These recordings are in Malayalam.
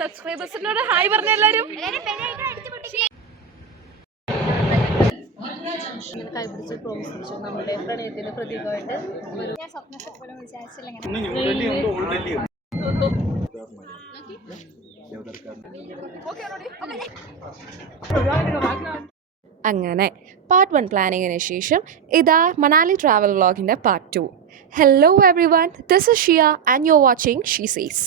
സബ്സ്ക്രൈബേഴ്സിനോട് ഹായ് പറഞ്ഞ എല്ലാവരും. കൈപിടിച്ച് പ്രോമിസ് നമ്മുടെ പ്രണയത്തിന്റെ പ്രതീകമായിട്ട് ഞാൻ സ്വപ്നം വിചാരിച്ചില്ല. അങ്ങനെ പാർട്ട് 1 പ്ലാനിങ്ങിന് ശേഷം ഇതാ മണാലി ട്രാവൽ വ്ളോഗിൻ്റെ part 2. Hello everyone, this is Shiya and you are watching she sees.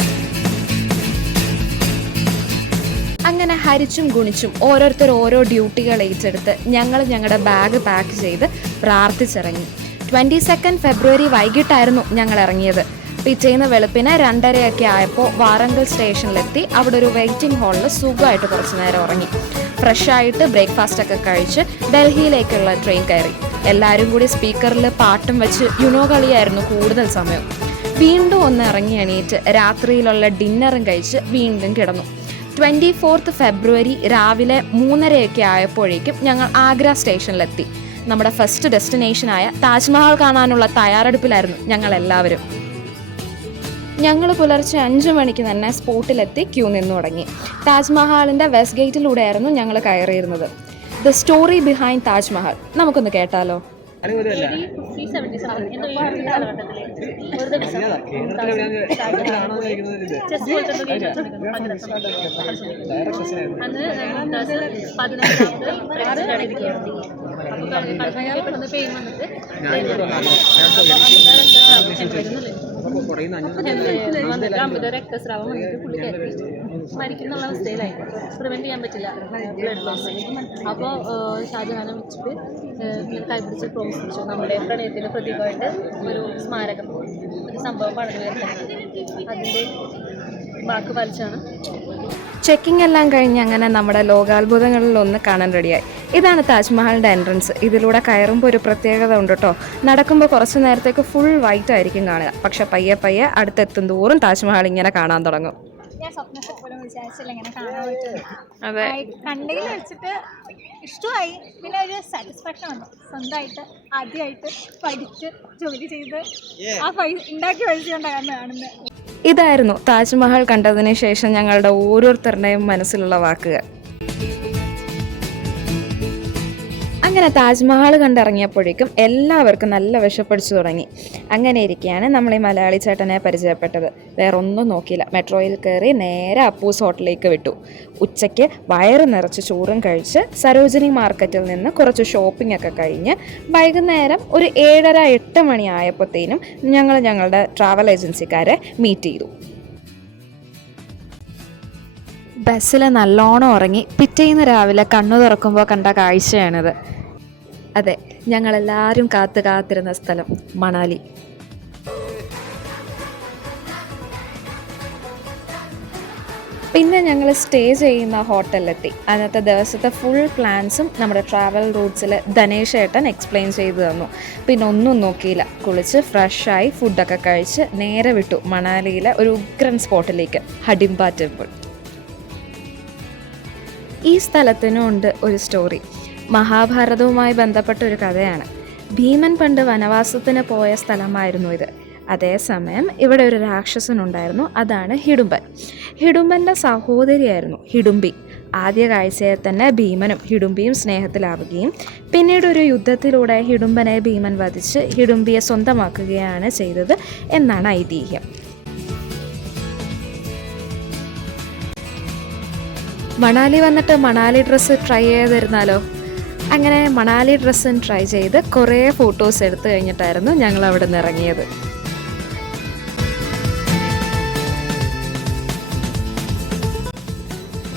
അങ്ങനെ ഹരിച്ചും ഗുണിച്ചും ഓരോരുത്തർ ഓരോ ഡ്യൂട്ടികൾ ഏറ്റെടുത്ത് ഞങ്ങൾ ഞങ്ങളുടെ ബാഗ് പാക്ക് ചെയ്ത് പ്രാർത്ഥിച്ചിറങ്ങി. 22 ഫെബ്രുവരി വൈകിട്ടായിരുന്നു ഞങ്ങൾ ഇറങ്ങിയത്. പിറ്റേന്ന് വെളുപ്പിന് 2:30 ആയപ്പോൾ വാറങ്കൽ സ്റ്റേഷനിലെത്തി. അവിടെ ഒരു വെയിറ്റിംഗ് ഹാളിൽ സുഖമായിട്ട് കുറച്ച് നേരം ഉറങ്ങി. ഫ്രഷായിട്ട് ബ്രേക്ക്ഫാസ്റ്റൊക്കെ കഴിച്ച് ഡൽഹിയിലേക്കുള്ള ട്രെയിൻ കയറി. എല്ലാവരും കൂടി സ്പീക്കറിൽ പാട്ടും വെച്ച് യുനോ കളിയായിരുന്നു കൂടുതൽ സമയം. വീണ്ടും ഒന്ന് ഇറങ്ങി എണീറ്റ് രാത്രിയിലുള്ള ഡിന്നറും കഴിച്ച് വീണ്ടും കിടന്നു. 24 ഫെബ്രുവരി രാവിലെ 3:30 ആയപ്പോഴേക്കും ഞങ്ങൾ ആഗ്ര സ്റ്റേഷനിലെത്തി. നമ്മുടെ ഫസ്റ്റ് ഡെസ്റ്റിനേഷനായ താജ്മഹൽ കാണാനുള്ള തയ്യാറെടുപ്പിലായിരുന്നു ഞങ്ങളെല്ലാവരും. ഞങ്ങൾ പുലർച്ചെ 5 മണിക്ക് തന്നെ സ്പോട്ടിലെത്തി ക്യൂ നിന്നു തുടങ്ങി. താജ്മഹലിൻ്റെ വെസ്റ്റ് ഗേറ്റിലൂടെയായിരുന്നു ഞങ്ങൾ കയറിയിരുന്നത്. ദ സ്റ്റോറി ബിഹൈൻഡ് താജ്മഹൽ നമുക്കൊന്ന് കേട്ടാലോ? രക്തസ്രാവം വന്നിട്ട് പുള്ളി മരിക്കുന്നുള്ള അവസ്ഥയിലായി. പ്രിവെന്റ് ചെയ്യാൻ പറ്റില്ല ബ്ലഡ് ലോസ്. അപ്പോൾ ഷാജഹാനെ വെച്ചിട്ട് കൈപിടിച്ച് പ്രോമിസ് വെച്ചു നമ്മുടെ പ്രണയത്തിന്റെ പ്രതീകമായിട്ട് ഒരു സ്മാരകം, ഒരു സംഭവം പണിത് വരുന്നത്. അതിൻ്റെ വാക്ക് പാലിച്ചാണ്. ചെക്കിംഗ് എല്ലാം കഴിഞ്ഞ് അങ്ങനെ നമ്മുടെ ലോകാത്ഭുതങ്ങളിലൊന്ന് കാണാൻ റെഡിയായി. ഇതാണ് താജ്മഹലിൻ്റെ എൻട്രൻസ്. ഇതിലൂടെ കയറുമ്പോൾ ഒരു പ്രത്യേകത ഉണ്ട് കേട്ടോ. നടക്കുമ്പോൾ കുറച്ച് നേരത്തേക്ക് ഫുൾ വൈറ്റ് ആയിരിക്കും കാണുക. പക്ഷെ പയ്യെ പയ്യെ അടുത്തെത്തും തോറും താജ്മഹൽ ഇങ്ങനെ കാണാൻ തുടങ്ങും. ഞാൻ സ്വപ്നം വിചാരിച്ചില്ല ഇങ്ങനെ കാണാൻ പറ്റും. അതെ, കണ്ടതിൽ വെച്ചിട്ട് ഇഷ്ടമായി. പിന്നെ ഒരു സാറ്റിസ്ഫാക്ഷൻ ഉണ്ട്. സ്വന്തമായിട്ട് ആദ്യമായിട്ട് പഠിച്ച് ജോലി ചെയ്ത് ആ ഉണ്ടാക്കിയ പൈസ കൊണ്ടാണ് കാണുന്നത്. ഇതായിരുന്നു താജ്മഹൽ കണ്ടതിന് ശേഷം ഞങ്ങളുടെ ഓരോരുത്തരുടെയും മനസ്സിലുള്ള വാക്കുകൾ. അങ്ങനെ താജ്മഹൽ കണ്ടിറങ്ങിയപ്പോഴേക്കും എല്ലാവർക്കും നല്ല വിശപ്പടിച്ചു തുടങ്ങി. അങ്ങനെ ഇരിക്കുകയാണ് നമ്മൾ ഈ മലയാളി ചേട്ടനെ പരിചയപ്പെട്ടത്. വേറൊന്നും നോക്കിയില്ല, മെട്രോയിൽ കയറി നേരെ അപ്പൂസ് ഹോട്ടലിലേക്ക് വിട്ടു. ഉച്ചയ്ക്ക് വയറ് നിറച്ച് ചോറും കഴിച്ച് സരോജിനി മാർക്കറ്റിൽ നിന്ന് കുറച്ച് ഷോപ്പിംഗ് ഒക്കെ കഴിഞ്ഞ് വൈകുന്നേരം ഒരു 7:30-8 മണി ആയപ്പോഴത്തേനും ഞങ്ങൾ ഞങ്ങളുടെ ട്രാവൽ ഏജൻസിക്കാരെ മീറ്റ് ചെയ്തു. ബസ്സിൽ നല്ലോണം ഉറങ്ങി പിറ്റേന്ന് രാവിലെ കണ്ണു തുറക്കുമ്പോൾ കണ്ട കാഴ്ചയാണിത്. അതെ, ഞങ്ങളെല്ലാവരും കാത്തിരുന്ന സ്ഥലം മണാലി. പിന്നെ ഞങ്ങൾ സ്റ്റേ ചെയ്യുന്ന ഹോട്ടലിലെത്തി. അന്നത്തെ ദിവസത്തെ ഫുൾ പ്ലാൻസും നമ്മുടെ ട്രാവൽ റൂട്ട്സിൽ ധനേഷ് ഏട്ടൻ എക്സ്പ്ലെയിൻ ചെയ്തു തന്നു. പിന്നെ ഒന്നും നോക്കിയില്ല, കുളിച്ച് ഫ്രഷായി ഫുഡൊക്കെ കഴിച്ച് നേരെ വിട്ടു മണാലിയിലെ ഒരു ഉഗ്രൻ സ്പോട്ടിലേക്ക്, ഹഡിംബ ടെമ്പിൾ. ഈ സ്ഥലത്തിനും ഉണ്ട് ഒരു സ്റ്റോറി. മഹാഭാരതവുമായി ബന്ധപ്പെട്ട ഒരു കഥയാണ്. ഭീമൻ പണ്ട് വനവാസത്തിന് പോയ സ്ഥലമായിരുന്നു ഇത്. അതേസമയം ഇവിടെ ഒരു രാക്ഷസനുണ്ടായിരുന്നു, അതാണ് ഹിഡുംബൻ. ഹിഡുംബൻ്റെ സഹോദരിയായിരുന്നു ഹിഡുംബി. ആദ്യ കാഴ്ചയിൽ തന്നെ ഭീമനും ഹിഡുംബിയും സ്നേഹത്തിലാവുകയും പിന്നീട് ഒരു യുദ്ധത്തിലൂടെ ഹിഡുംബനെ ഭീമൻ വധിച്ച് ഹിഡുംബിയെ സ്വന്തമാക്കുകയാണ് ചെയ്തത് എന്നാണ് ഐതിഹ്യം. മണാലി വന്നിട്ട് മണാലി ഡ്രസ്സ് ട്രൈ ചെയ്തിരുന്നാലോ? അങ്ങനെ മണാലി ഡ്രസ്സും ട്രൈ ചെയ്ത് കുറേ ഫോട്ടോസ് എടുത്തു കഴിഞ്ഞിട്ടായിരുന്നു ഞങ്ങൾ അവിടെ നിന്ന് ഇറങ്ങിയത്.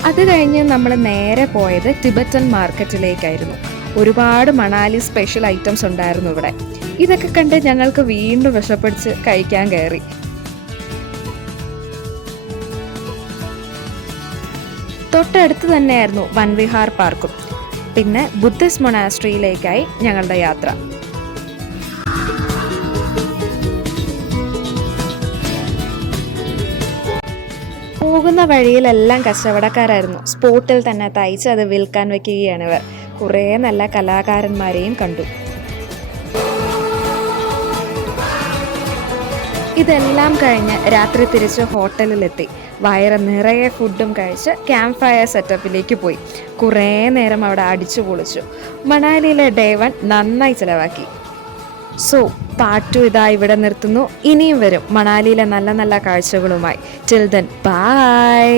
അത് കഴിഞ്ഞ് നമ്മൾ നേരെ പോയത് ടിബറ്റൻ മാർക്കറ്റിലേക്കായിരുന്നു. ഒരുപാട് മണാലി സ്പെഷ്യൽ ഐറ്റംസ് ഉണ്ടായിരുന്നു ഇവിടെ. ഇതൊക്കെ കണ്ട് ഞങ്ങൾക്ക് വീണ്ടും വിശപ്പടിച്ച് കഴിക്കാൻ കയറി. തൊട്ടടുത്ത് തന്നെയായിരുന്നു വൻവിഹാർ പാർക്കും. പിന്നെ ബുദ്ധിസ്റ്റ് മൊണാസ്ട്രിയിലേക്കായി ഞങ്ങളുടെ യാത്ര. പോകുന്ന വഴിയിലെല്ലാം കച്ചവടക്കാരായിരുന്നു. സ്പോട്ടിൽ തന്നെ തയ്ച്ച് അത് വിൽക്കാൻ വയ്ക്കുകയാണ് ഇവർ. കുറേ നല്ല കലാകാരന്മാരെയും കണ്ടു. ഇതെല്ലാം കഴിഞ്ഞ് രാത്രി തിരിച്ച് ഹോട്ടലിലെത്തി. വയറ് നിറയെ ഫുഡും കഴിച്ച് ക്യാമ്പ് ഫയർ സെറ്റപ്പിലേക്ക് പോയി. കുറേ നേരം അവിടെ അടിച്ചു പൊളിച്ചു. മണാലിയിലെ ഡേ 1 നന്നായി ചിലവാക്കി. സോ പാർട്ട് 2 ഇതാ ഇവിടെ നിർത്തുന്നു. ഇനിയും വരും മണാലിയിലെ നല്ല നല്ല കാഴ്ചകളുമായി. Till then bye.